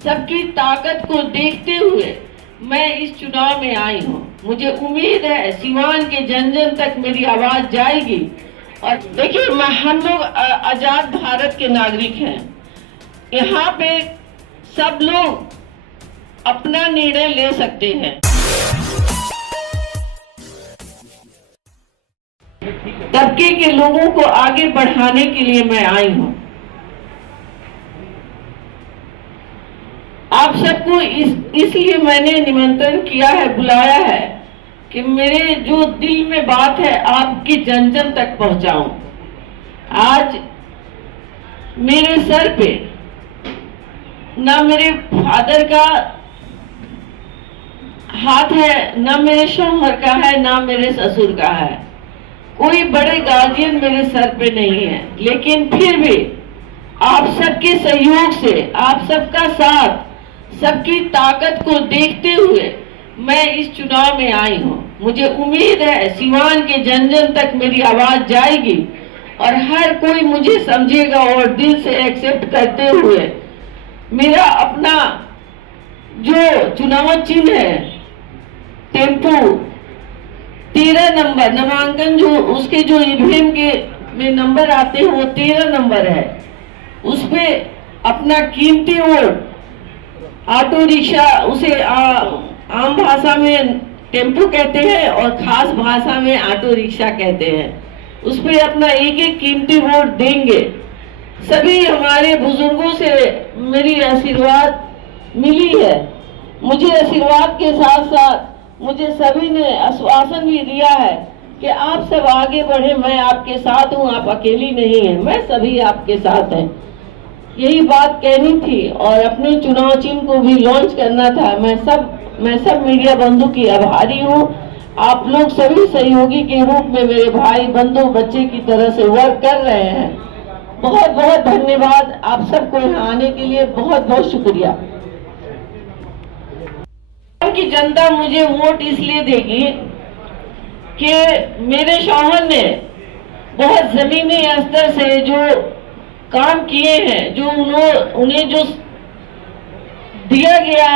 सबकी ताकत को देखते हुए मैं इस चुनाव में आई हूँ। मुझे उम्मीद है सीवान के जन जन तक मेरी आवाज जाएगी। और देखिए, हम लोग आजाद भारत के नागरिक हैं। यहाँ पे सब लोग अपना निर्णय ले सकते हैं। तबके के लोगों को आगे बढ़ाने के लिए मैं आई हूँ। आप सबको इसलिए मैंने निमंत्रण किया है, बुलाया है कि मेरे जो दिल में बात है आपकी जन जन तक पहुंचाऊं। आज मेरे सर पे ना मेरे फादर का हाथ है, ना मेरे शौहर का है, ना मेरे ससुर का है। कोई बड़े गार्जियन मेरे सर पे नहीं है, लेकिन फिर भी आप सबके सहयोग से, आप सबका साथ, सबकी ताकत को देखते हुए मैं इस चुनाव में आई हूँ। मुझे उम्मीद है सीवान के जन जन तक मेरी आवाज जाएगी और हर कोई मुझे समझेगा और दिल से एक्सेप्ट करते हुए मेरा अपना जो चुनाव चिन्ह है टेम्पू 13 नंबर नामांकन, जो उसके जो ईवीएम के में नंबर आते हैं वो 13 नंबर है। उस पे अपना कीमती वोट, ऑटो रिक्शा, उसे आम भाषा में टेम्पो कहते हैं और खास भाषा में ऑटो रिक्शा कहते हैं, उस पे अपना एक एक कीमती वोट देंगे। सभी हमारे बुजुर्गों से मेरी आशीर्वाद मिली है। मुझे आशीर्वाद के साथ साथ मुझे सभी ने आश्वासन भी दिया है कि आप सब आगे बढ़े, मैं आपके साथ हूँ, आप अकेली नहीं हैं, मैं सभी आपके साथ हैं। यही बात कहनी थी और अपने चुनाव चिन्ह को भी लॉन्च करना था। मैं सब मीडिया बंधु की आभारी हूँ। आप लोग सभी सहयोगी के रूप में मेरे भाई बंधु बच्चे की तरह से वर्क कर रहे हैं। बहुत बहुत धन्यवाद आप सबको यहाँ आने के लिए, बहुत बहुत शुक्रिया। की जनता मुझे वोट इसलिए देगी कि मेरे शौहर ने बहुत जमीनी स्तर से जो काम किए हैं, जो उन्हें जो दिया गया,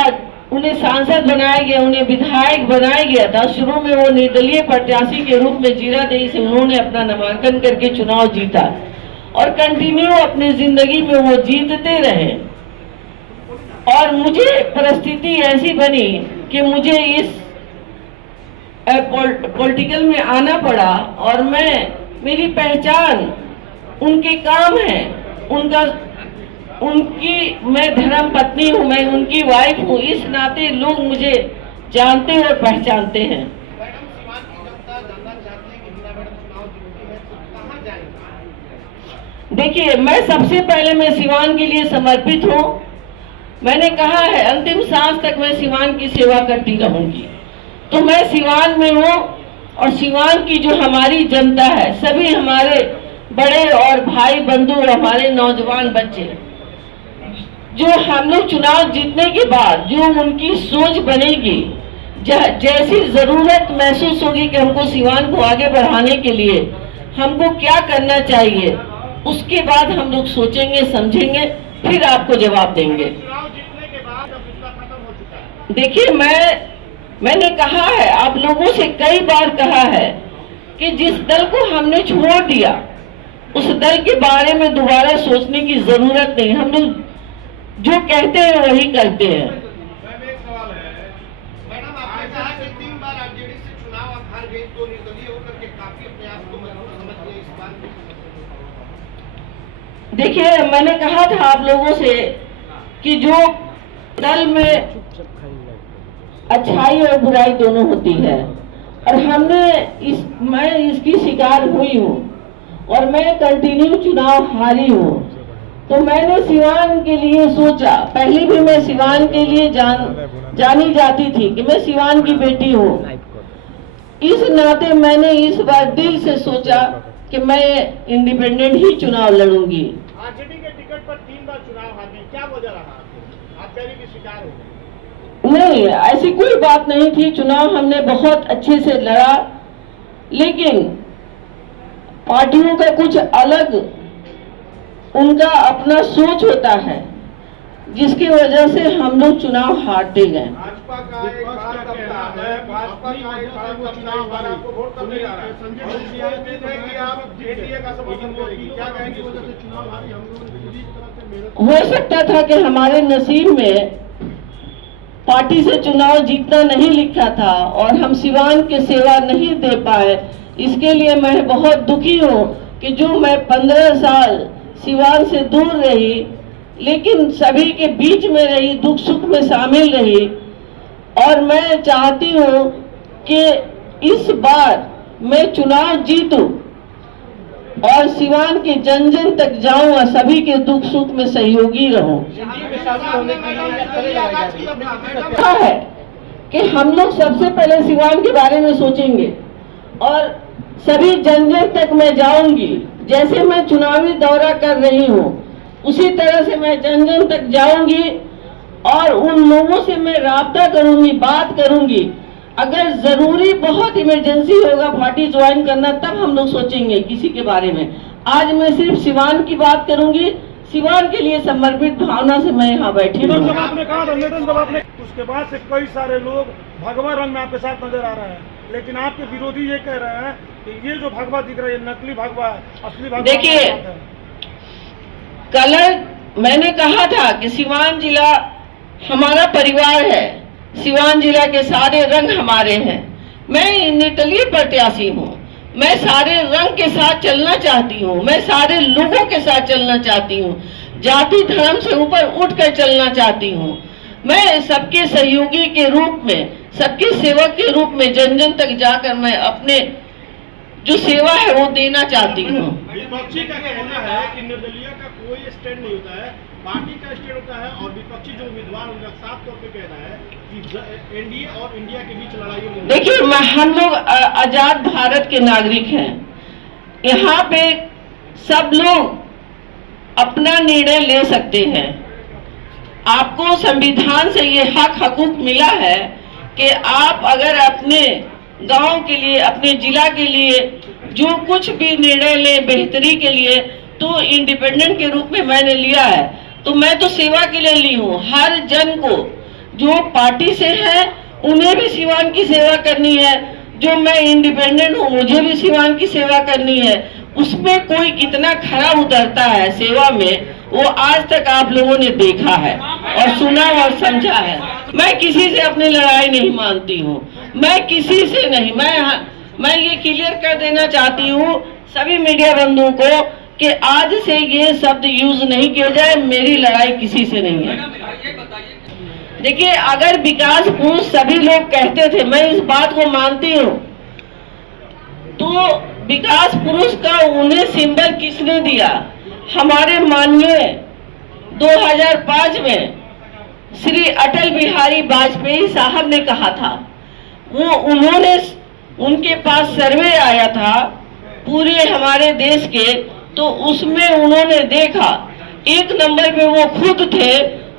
उन्हें सांसद बनाया गया, उन्हें विधायक बनाया गया था। शुरू में वो निर्दलीय प्रत्याशी के रूप में जीरादेई से उन्होंने अपना नामांकन करके चुनाव जीता और कंटिन्यू अपनी जिंदगी में वो जीतते रहे। और मुझे परिस्थिति ऐसी बनी कि मुझे इस पॉलिटिकल में आना पड़ा और मेरी पहचान उनके काम है, मैं धर्म पत्नी हूँ, मैं उनकी वाइफ हूँ। इस नाते लोग मुझे जानते और पहचानते हैं। देखिए, मैं सबसे पहले मैं सीवान के लिए समर्पित हूँ। मैंने कहा है अंतिम सांस तक मैं सीवान की सेवा करती रहूंगी। तो मैं सीवान में हूँ और सीवान की जो हमारी जनता है, सभी हमारे बड़े और भाई बंधु, हमारे नौजवान बच्चे, जो हम लोग चुनाव जीतने के बाद जो उनकी सोच बनेगी, जैसी जरूरत महसूस होगी कि हमको सीवान को आगे बढ़ाने के लिए हमको क्या करना चाहिए, उसके बाद हम लोग सोचेंगे, समझेंगे, फिर आपको जवाब देंगे। देखिए, मैंने कहा है, आप लोगों से कई बार कहा है कि जिस दल को हमने छोड़ दिया उस दल के बारे में दोबारा सोचने की जरूरत नहीं। हम लोग जो कहते हैं वही करते हैं। एक सवाल है मैडम, आपने कहा कि 3 बार आरजेडी से चुनाव आप हार गए, तो निर्दलीय होकर के काफी अपने आप को मजबूत समझ गए इस बात। देखिए, मैंने कहा था आप लोगों से कि जो दल में अच्छाई और बुराई दोनों होती है और मैं इसकी शिकार हुई हूँ और मैं कंटिन्यू चुनाव हारी हूँ। तो मैंने सिवान के लिए सोचा, पहले भी मैं सिवान के लिए जानी जाती थी कि मैं सिवान की बेटी हूँ। इस नाते मैंने इस बार दिल से सोचा कि मैं इंडिपेंडेंट ही चुनाव लड़ूंगी। आरजेडी के टिकट पर 3 बार चुनाव हारे, क्या वजह रहा? आप पहले की शिकार हो? नहीं, ऐसी कोई बात नहीं थी। चुनाव हमने बहुत अच्छे से लड़ा, लेकिन पार्टियों का कुछ अलग उनका अपना सोच होता है। जिसकी वजह से हम लोग चुनाव हारते गए। भाजपा का एक बार कहना है, भाजपा का एक बार कहना है, बार आपको वोट करने जा रहा है। संजय मुंशी है कि आप एनडीए का समर्थन करेंगी, क्या कहेंगी? वजह से चुनाव हारी, हम लोगों ने पूरी तरह से मेहनत। हो सकता था कि हमारे नसीब में पार्टी से चुनाव जीतना नहीं लिखा था और हम सिवान की सेवा नहीं दे पाए। इसके लिए मैं बहुत दुखी हूँ कि जो मैं 15 साल सिवान से दूर रही, लेकिन सभी के बीच में रही, दुख सुख में शामिल रही, और मैं चाहती हूँ कि इस बार मैं चुनाव जीतूं और सिवान के जन जन तक जाऊं और सभी के दुख सुख में सहयोगी रहूं। कहा है कि हम लोग सबसे पहले सिवान के बारे में सोचेंगे और सभी जन जन तक मैं जाऊंगी। जैसे मैं चुनावी दौरा कर रही हूं उसी तरह से मैं जन जन तक जाऊंगी और उन लोगों से मैं राब्ता करूंगी, बात करूंगी। अगर जरूरी बहुत इमरजेंसी होगा पार्टी ज्वाइन करना, तब हम लोग सोचेंगे किसी के बारे में। आज मैं सिर्फ सिवान की बात करूंगी, सिवान के लिए समर्पित भावना से मैं यहाँ बैठी हूँ। आपने कहा था उसके बाद से कई सारे लोग भगवा रंग में आपके साथ नजर आ रहे हैं, लेकिन आपके विरोधी ये कह रहे हैं कि ये जो भगवा दिख रहा है ये नकली भगवा है, असली भगवा। देखिए, कलर मैंने कहा था कि सिवान जिला हमारा परिवार है, सिवान जिला के सारे रंग हमारे हैं। मैं निर्दलीय प्रत्याशी हूँ, मैं सारे रंग के साथ चलना चाहती हूँ, मैं सारे लोगों के साथ चलना चाहती हूँ, जाति धर्म से ऊपर उठकर चलना चाहती हूँ। मैं सबके सहयोगी के रूप में, सबके सेवक के रूप में जन जन तक जाकर मैं अपने जो सेवा है वो देना चाहती हूँ। विपक्षी का कहना है कि निर्दलीय का कोई स्टैंड नहीं होता है, पार्टी का स्टैंड होता है, और विपक्षी जो उम्मीदवार उनका साफ तौर पे कहना है कि एनडीए और इंडिया के बीच लड़ाई होगी। देखिए, हम लोग आजाद भारत के नागरिक हैं। यहाँ पे सब लोग अपना निर्णय ले सकते हैं। आपको संविधान से ये हक हकूक मिला है कि आप अगर अपने गांव के लिए, अपने जिला के लिए जो कुछ भी निर्णय लें बेहतरी के लिए, तो इंडिपेंडेंट के रूप में मैंने लिया है। तो मैं तो सेवा के लिए ली हूँ। हर जन को जो पार्टी से है उन्हें भी सिवान की सेवा करनी है, जो मैं इंडिपेंडेंट हूँ मुझे भी सिवान की सेवा करनी है। उसमें कोई कितना खरा उतरता है सेवा में, वो आज तक आप लोगों ने देखा है और सुना और समझा है। मैं किसी से अपनी लड़ाई नहीं मानती हूँ, मैं किसी से नहीं। मैं ये क्लियर कर देना चाहती हूँ सभी मीडिया बंधुओं को कि आज से ये शब्द यूज नहीं किया जाए, मेरी लड़ाई किसी से नहीं है। देखिए, अगर विकास पुरुष सभी लोग कहते थे, मैं इस बात को मानती हूँ, तो विकास पुरुष का उन्हें सिंबल किसने दिया? हमारे माननीय 2005 में श्री अटल बिहारी वाजपेयी साहब ने कहा था। उन्होंने, उनके पास सर्वे आया था पूरे हमारे देश के, तो उसमें उन्होंने देखा 1 नंबर पे वो खुद थे,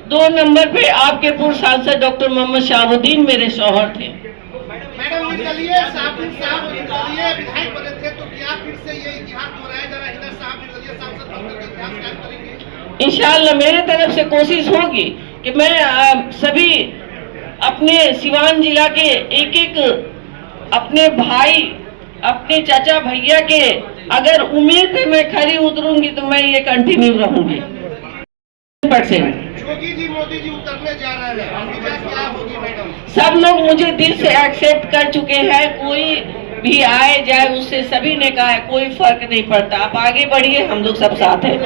2 नंबर पे आपके पूर्व सांसद डॉक्टर मोहम्मद शहाबुद्दीन मेरे शौहर थे। मैडम, निर्दलीय साहब निर्दलीय विधायक बने थे, तो क्या फिर से ये इतिहास दोहराया जा रहा है? हिना साहब निर्दलीय सांसद बनकर के इतिहास कायम करेंगे? इंशाअल्लाह मेरे तरफ से कोशिश होगी कि मैं सभी अपने सिवान जिला के एक एक अपने भाई, अपने चाचा भैया के अगर उम्मीद पे मैं खरी उतरूंगी तो मैं ये कंटिन्यू रहूंगी। योगी जी, मोदी जी उतरने जा रहे हैं, क्या होगी मैडम? सब लोग मुझे दिल से एक्सेप्ट कर चुके हैं, कोई भी आए जाए उससे सभी ने कहा है कोई फर्क नहीं पड़ता, आप आगे बढ़िए, हम लोग सब साथ हैं।